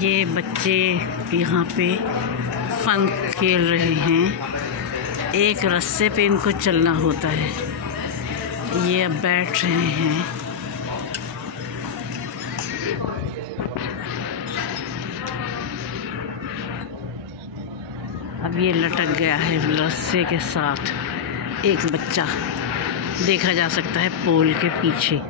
ये बच्चे यहाँ पे फन खेल रहे हैं। एक रस्से पे इनको चलना होता है। ये अब बैठ रहे हैं। अब ये लटक गया है रस्से के साथ। एक बच्चा देखा जा सकता है पोल के पीछे।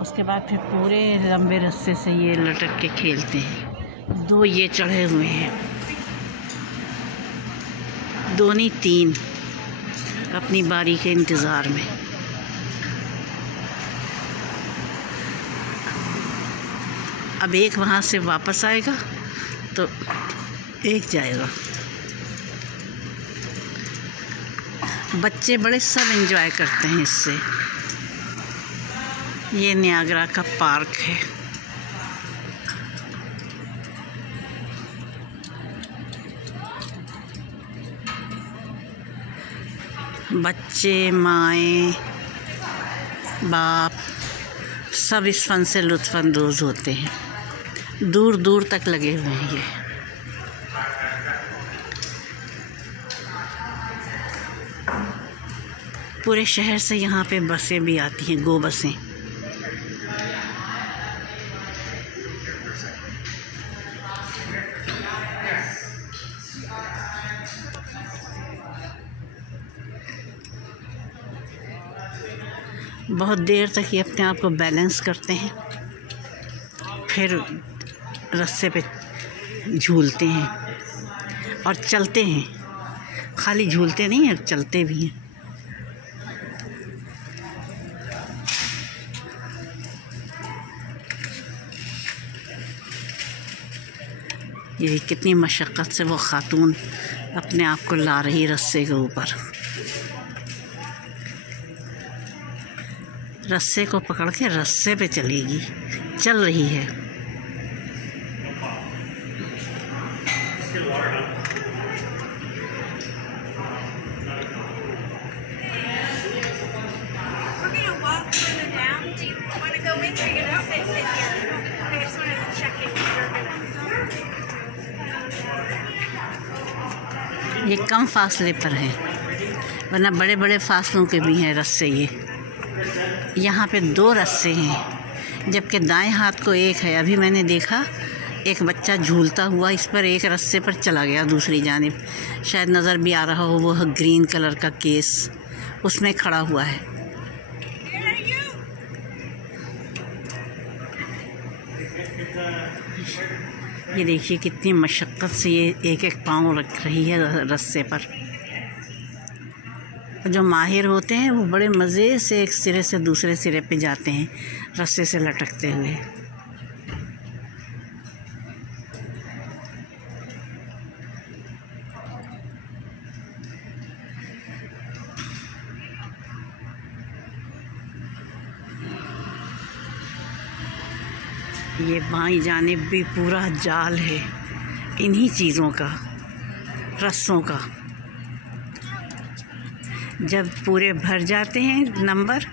उसके बाद फिर पूरे लंबे रस्से से ये लटक के खेलते हैं। दो ये चढ़े हुए हैं, दो नहीं तीन, अपनी बारी के इंतज़ार में। अब एक वहाँ से वापस आएगा तो एक जाएगा। बच्चे बड़े सब एंजॉय करते हैं इससे। ये नियाग्रा का पार्क है। बच्चे, माएँ, बाप सब इस फन से लुत्फ़अंदोज़ होते हैं। दूर दूर तक लगे हुए हैं ये। पूरे शहर से यहाँ पे बसें भी आती हैं, गो बसें। बहुत देर तक ये अपने आप को बैलेंस करते हैं, फिर रस्से पे झूलते हैं और चलते हैं। खाली झूलते नहीं हैं, चलते भी हैं। ये कितनी मशक्क़त से वो खातून अपने आप को ला रही रस्से के ऊपर। रस्से को पकड़ के रस्से पे चलेगी, चल रही है। ये कम फासले पर है, वरना बड़े बड़े फासलों के भी हैं रस्से। ये यहाँ पे दो रस्से हैं, जबकि दाएं हाथ को एक है। अभी मैंने देखा एक बच्चा झूलता हुआ इस पर एक रस्से पर चला गया दूसरी जानिब। शायद नज़र भी आ रहा हो, वो ग्रीन कलर का केस उसमें खड़ा हुआ है। ये देखिए कितनी मशक्क़त से ये एक एक पाँव रख रही है रस्से पर। जो माहिर होते हैं वो बड़े मज़े से एक सिरे से दूसरे सिरे पे जाते हैं रस्से से लटकते हुए। ये बाईं जानिब भी पूरा जाल है इन्हीं चीज़ों का, रस्सों का। जब पूरे भर जाते हैं, नंबर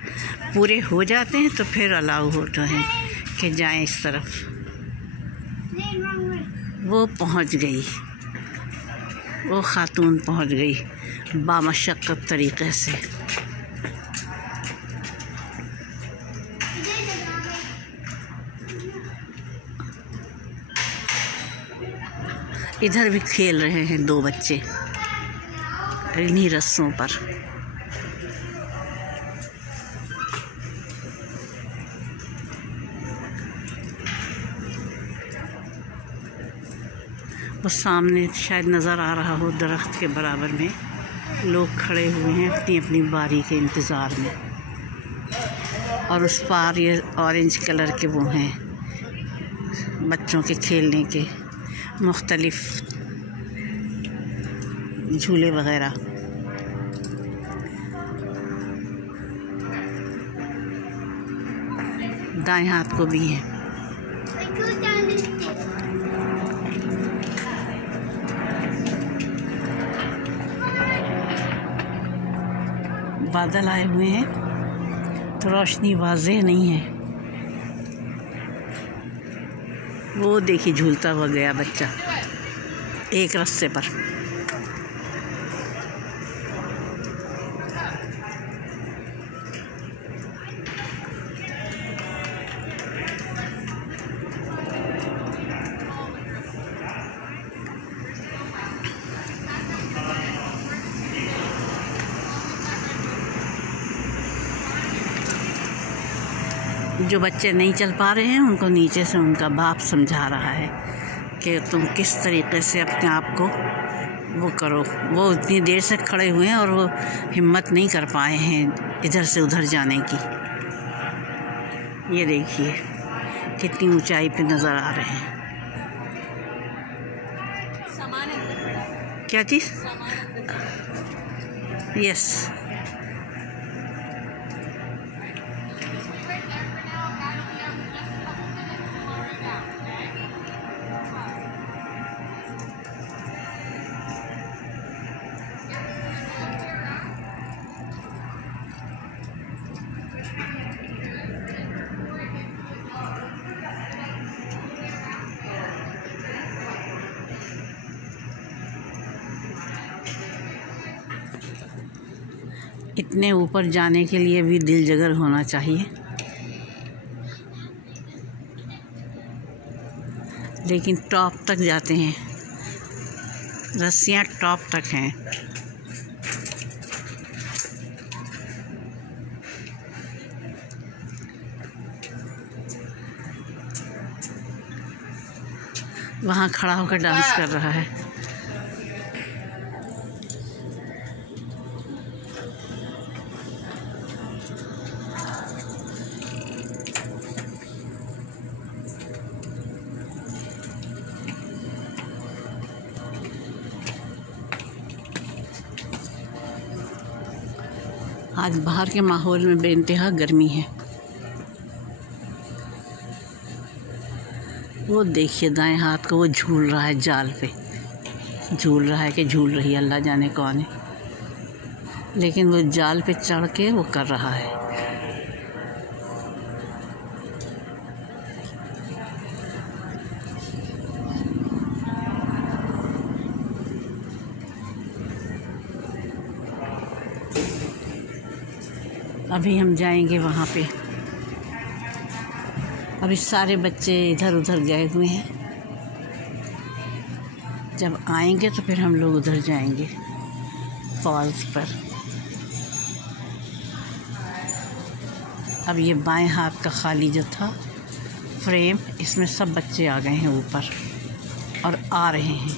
पूरे हो जाते हैं, तो फिर अलाउ होता है कि जाएं इस तरफ। वो पहुंच गई, वो खातून पहुंच गई बामशक्क़त तरीक़े से। इधर भी खेल रहे हैं दो बच्चे इन्हीं रस्सों पर। वो सामने शायद नज़र आ रहा हो दरख्त के बराबर में लोग खड़े हुए हैं अपनी अपनी बारी के इंतज़ार में। और उस पार ये ऑरेंज कलर के वो हैं बच्चों के खेलने के मुख्तलिफ झूले वगैरह। दाएं हाथ को भी है। बादल आए हुए हैं रोशनी वाज़ेह नहीं है। वो देखिए झूलता हुआ गया बच्चा एक रस्से पर। जो बच्चे नहीं चल पा रहे हैं उनको नीचे से उनका बाप समझा रहा है कि तुम किस तरीके से अपने आप को वो करो। वो इतनी देर से खड़े हुए हैं और वो हिम्मत नहीं कर पाए हैं इधर से उधर जाने की। ये देखिए कितनी ऊंचाई पे नज़र आ रहे हैं। क्या चीज़? यस। इतने ऊपर जाने के लिए भी दिल जगर होना चाहिए, लेकिन टॉप तक जाते हैं, रस्सियाँ टॉप तक हैं। वहाँ खड़ा होकर डांस कर रहा है। आज बाहर के माहौल में बेइंतहा गर्मी है। वो देखिए दाएं हाथ को वो झूल रहा है जाल पे, झूल रहा है कि झूल रही है अल्लाह जाने कौन है, लेकिन वो जाल पे चढ़ के वो कर रहा है। अभी हम जाएंगे वहाँ पे। अभी सारे बच्चे इधर उधर गए हुए हैं, जब आएंगे तो फिर हम लोग उधर जाएंगे फॉल्स पर। अब ये बाएं हाथ का खाली जो था फ्रेम, इसमें सब बच्चे आ गए हैं ऊपर और आ रहे हैं।